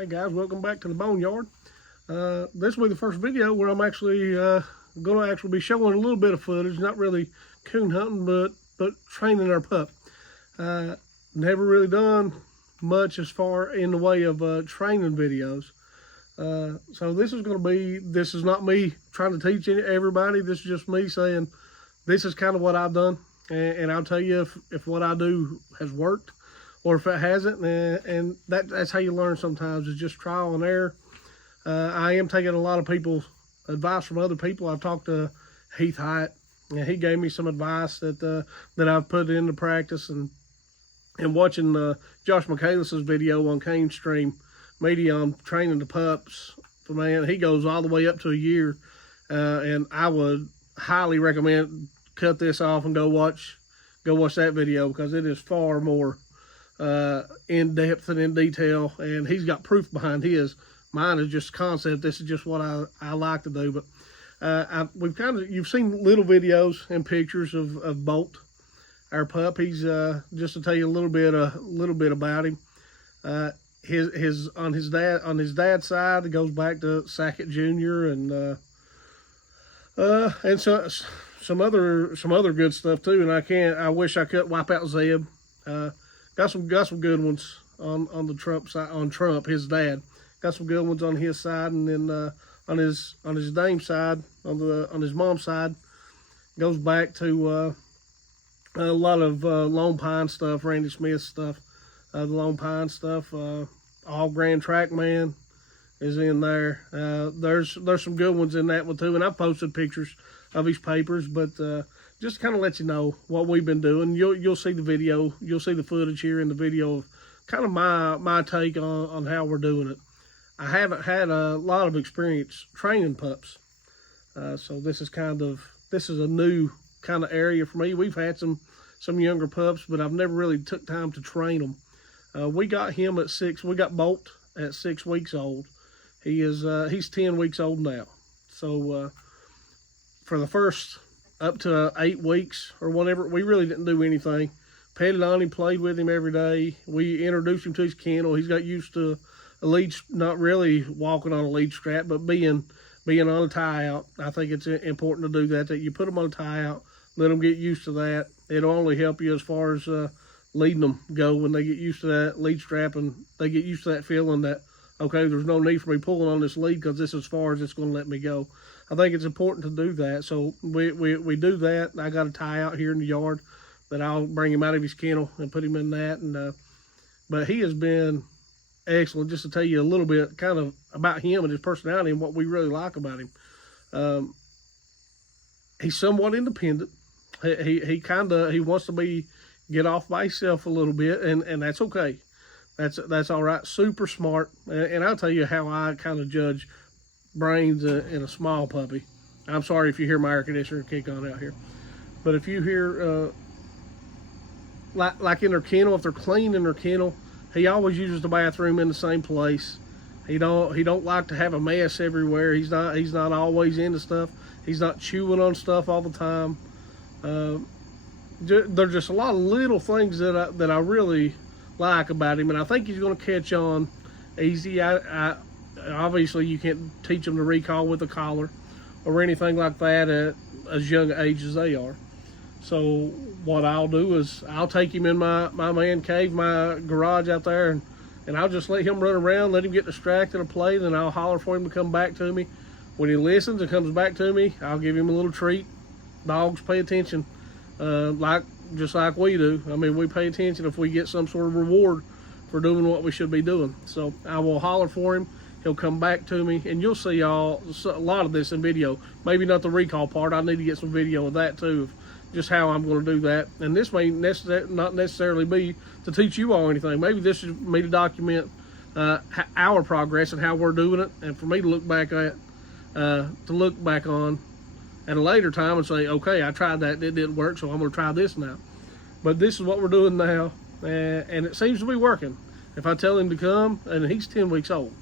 Hey guys, welcome back to the Boneyard. This will be the first video where I'm actually going to be showing a little bit of footage, not really coon hunting, but training our pup. Never really done much as far in the way of training videos. So this is not me trying to teach everybody. This is just me saying this is kind of what I've done, and I'll tell you if what I do has worked or if it hasn't, and that's how you learn sometimes, is just trial and error. I am taking a lot of people's advice from other people. I've talked to Heath Hyatt, and he gave me some advice that I've put into practice, and watching Josh Michaelis's video on CaneStream Media on training the pups. Man, he goes all the way up to a year, and I would highly recommend cut this off and go watch that video, because it is far more in depth and in detail, and he's got proof behind his. Mine is just concept. This is just what I like to do. But you've seen little videos and pictures of Bolt, our pup. He's just to tell you a little bit about him. On his dad's side, it goes back to Sackett Jr. and so some other good stuff too. And I wish I could wipe out Zeb. Got some good ones on the Trump side, on Trump, his dad. Got some good ones on his side, and then on his dame side, on his mom's side, goes back to a lot of Lone Pine stuff, Randy Smith stuff, the Lone Pine stuff. All Grand Track Man is in there. There's some good ones in that one too, and I've posted pictures of his papers, but just to kind of let you know what we've been doing. You'll see the video, you'll see the footage here in the video of kind of my take on how we're doing it. I haven't had a lot of experience training pups, so this is a new kind of area for me. We've had some younger pups, but I've never really took time to train them. We got him at 6. We got Bolt at 6 weeks old. He's 10 weeks old now. So for the first up to 8 weeks or whatever, we really didn't do anything. Petted on him, played with him every day. We introduced him to his kennel. He's got used to a lead, not really walking on a lead strap, but being on a tie out. I think it's important to do that you put them on a tie out, let them get used to that. It'll only help you as far as leading them go when they get used to that lead strap, and they get used to that feeling that, okay, there's no need for me pulling on this lead because this is as far as it's going to let me go. I think it's important to do that. So we do that. I got a tie out here in the yard that I'll bring him out of his kennel and put him in that. And but he has been excellent. Just to tell you a little bit kind of about him and his personality and what we really like about him. He's somewhat independent. He wants to get off by himself a little bit, and that's okay. That's all right. Super smart, and I'll tell you how I kind of judge brains in a small puppy. I'm sorry if you hear my air conditioner kick on out here, but if you hear like in their kennel, if they're clean in their kennel, he always uses the bathroom in the same place. He don't like to have a mess everywhere. He's not always into stuff. He's not chewing on stuff all the time. There's just a lot of little things that I really like about him, and I think he's going to catch on easy. Obviously you can't teach them to recall with a collar or anything like that at as young age as they are. So what I'll do is I'll take him in my man cave, my garage out there, and I'll just let him run around, let him get distracted and play, then I'll holler for him to come back to me. When he listens and comes back to me, I'll give him a little treat. Dogs pay attention, just like we do. I mean, we pay attention if we get some sort of reward for doing what we should be doing. So I will holler for him. He'll come back to me, and you'll see a lot of this in video. Maybe not the recall part. I need to get some video of that too, of just how I'm going to do that. And this may not necessarily be to teach you all anything. Maybe this is me to document our progress and how we're doing it, and for me to look back on at a later time and say, okay, I tried that, it didn't work, so I'm going to try this now. But this is what we're doing now, and it seems to be working. If I tell him to come, and he's 10 weeks old,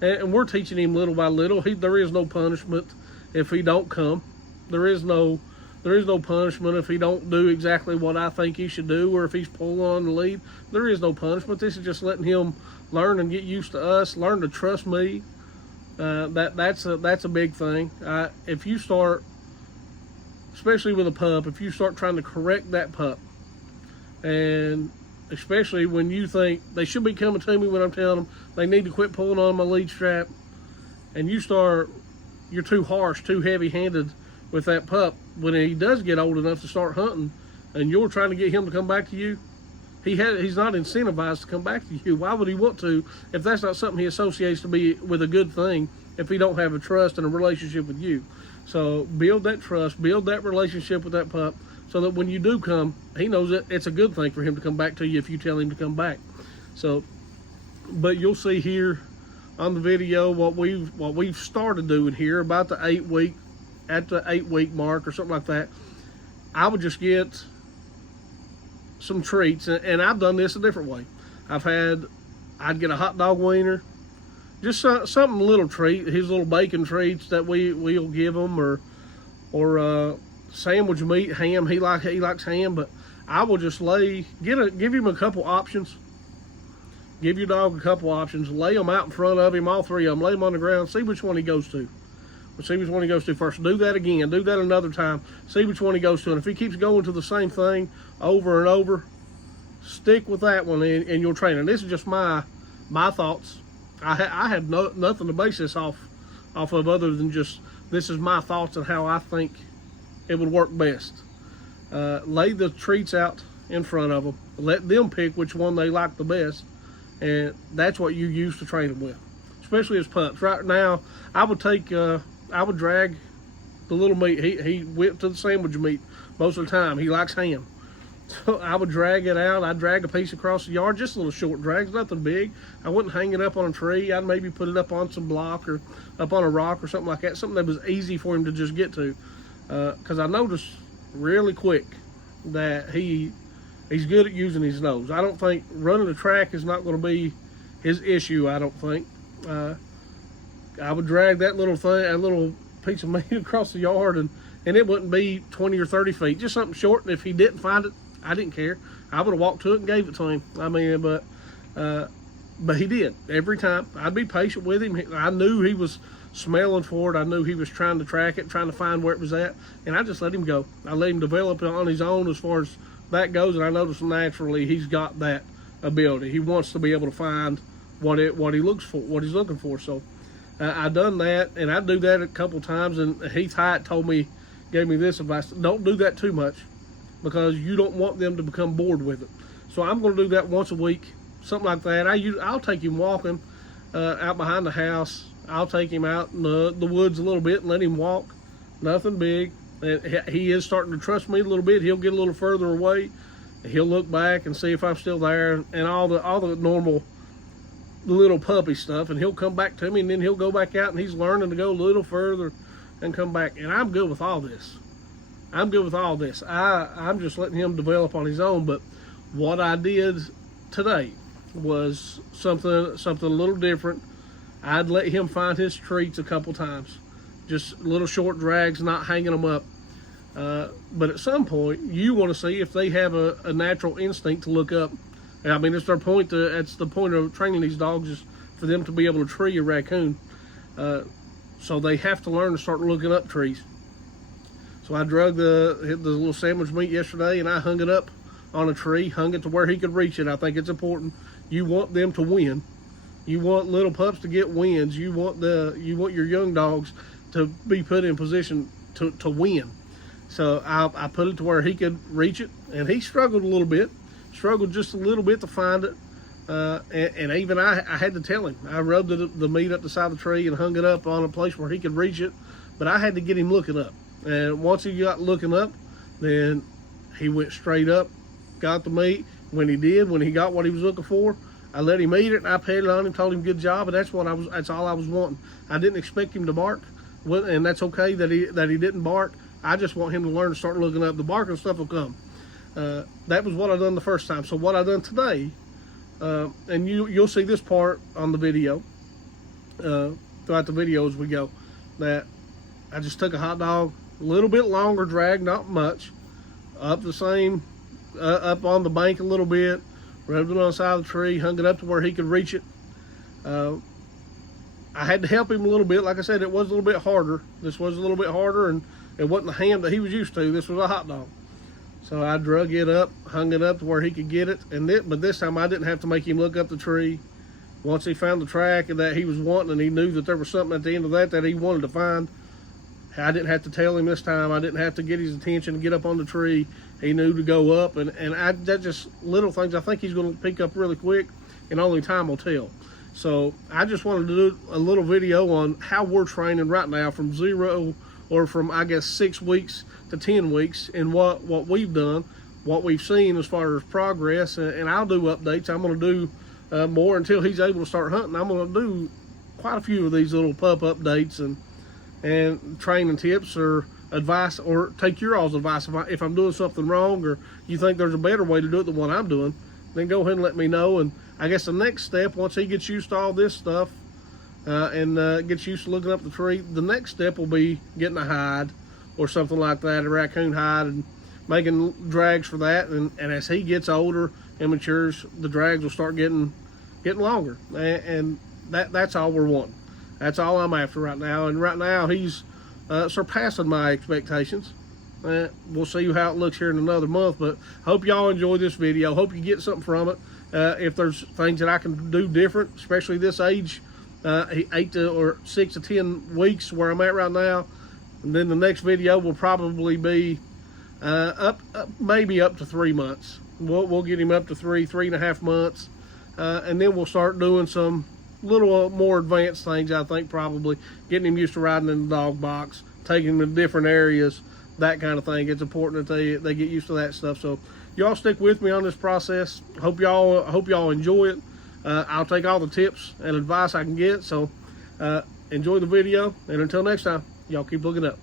and we're teaching him little by little. There is no punishment if he don't come. There is no There is no punishment if he don't do exactly what I think he should do, or if he's pulling on the lead. There is no punishment. This is just letting him learn and get used to us, learn to trust me. That's a big thing. If you start, especially with a pup, if you start trying to correct that pup, and especially when you think they should be coming to me when I'm telling them they need to quit pulling on my lead strap, and you're too harsh, too heavy-handed with that pup, when he does get old enough to start hunting, and you're trying to get him to come back to you, he's not incentivized to come back to you. Why would he want to if that's not something he associates to be with a good thing, if he don't have a trust and a relationship with you? So build that trust, build that relationship with that pup, so that when you do come, he knows that it's a good thing for him to come back to you if you tell him to come back. So, but you'll see here on the video what we've started doing here about the 8 week, at the 8 week mark or something like that. I would just get some treats, and I've done this a different way. I'd get a hot dog wiener, just something little treat, his little bacon treats that we'll give him, or sandwich meat, ham. He likes ham, but I will just give him a couple options. Give your dog a couple options. Lay them out in front of him, all 3 of them. Lay them on the ground. See which one he goes to. See which one he goes to first. Do that again. Do that another time. See which one he goes to. And if he keeps going to the same thing over and over, stick with that one in your training. This is just my thoughts. I have nothing to base this off of other than just, this is my thoughts and how I think it would work best. Lay the treats out in front of them. Let them pick which one they like the best. And that's what you use to train them with, especially as pups. Right now, I would drag the little meat. He went to the sandwich meat most of the time. He likes ham. So I would drag it out. I'd drag a piece across the yard, just little short drags, nothing big. I wouldn't hang it up on a tree. I'd maybe put it up on some block or up on a rock or something like that, something that was easy for him to just get to. Because I noticed really quick that he's good at using his nose. I don't think running a track is not going to be his issue, I don't think. I would drag that little piece of meat across the yard, and it wouldn't be 20 or 30 feet, just something short. And if he didn't find it, I didn't care. I would have walked to it and gave it to him. I mean, but he did every time. I'd be patient with him. I knew he was smelling for it. I knew he was trying to track it, trying to find where it was at, and I just let him go. I let him develop it on his own as far as that goes, and I noticed naturally he's got that ability. He wants to be able to find what he's looking for. So I done that, and I do that a couple times. And Heath Hyatt gave me this advice: don't do that too much, because you don't want them to become bored with it. So I'm going to do that once a week, something like that. I'll take him walking out behind the house. I'll take him out in the woods a little bit and let him walk. Nothing big. He is starting to trust me a little bit. He'll get a little further away. He'll look back and see if I'm still there, and all the normal little puppy stuff, and he'll come back to me, and then he'll go back out, and he's learning to go a little further and come back. And I'm good with all this. I'm just letting him develop on his own. But what I did today was something a little different. I'd let him find his treats a couple times, just little short drags, not hanging them up. But at some point, you want to see if they have a natural instinct to look up. I mean, it's that's the point of training these dogs, is for them to be able to tree a raccoon. So they have to learn to start looking up trees. So I drug the little sandwich meat yesterday, and I hung it up on a tree, hung it to where he could reach it. I think it's important. You want them to win. You want little pups to get wins. You want your young dogs to be put in position to win. So I put it to where he could reach it, and he struggled just a little bit to find it. And even I had to tell him. I rubbed the meat up the side of the tree and hung it up on a place where he could reach it, but I had to get him looking up. And once he got looking up, then he went straight up, got the meat. When he got what he was looking for, I let him eat it, and I patted on him, told him good job, and that's all I was wanting. I didn't expect him to bark, and that's okay that he didn't bark. I just want him to learn to start looking up. The barking stuff will come. That was what I done the first time. So what I done today, and you'll see this part on the video, throughout the video as we go, that I just took a hot dog, a little bit longer drag, not much. Up the same, up on the bank a little bit, rubbed it on the side of the tree, hung it up to where he could reach it. I had to help him a little bit. Like I said, it was a little bit harder. This was a little bit harder, and it wasn't the ham that he was used to. This was a hot dog. So I drug it up, hung it up to where he could get it. But this time I didn't have to make him look up the tree. Once he found the track that he was wanting, and he knew that there was something at the end of that he wanted to find, I didn't have to tell him this time. I didn't have to get his attention to get up on the tree. He knew to go up, and that just little things I think he's going to pick up really quick, and only time will tell. So I just wanted to do a little video on how we're training right now from 0, or from, I guess, 6 weeks to 10 weeks, and what we've done, what we've seen as far as progress. And I'll do updates. I'm going to do more until he's able to start hunting. I'm going to do quite a few of these little pup updates and training tips or advice, or take your all's advice. If I'm doing something wrong, or you think there's a better way to do it than what I'm doing, then go ahead and let me know. And I guess the next step, once he gets used to all this stuff and gets used to looking up the tree, the next step will be getting a hide or something like that, a raccoon hide, and making drags for that. And as he gets older and matures, the drags will start getting longer. And that's all we're wanting. That's all I'm after right now. And right now he's surpassing my expectations. We'll see how it looks here in another month, but hope y'all enjoy this video. Hope you get something from it. If there's things that I can do different, especially this age, 6 to 10 weeks where I'm at right now, and then the next video will probably be maybe up to 3 months. We'll get him up to 3.5 months, and then we'll start doing some little more advanced things. I think probably getting him used to riding in the dog box, taking him to different areas, that kind of thing. It's important that they get used to that stuff. So y'all stick with me on this process. Hope y'all enjoy it. I'll take all the tips and advice I can get. So enjoy the video, and until next time, y'all keep looking up.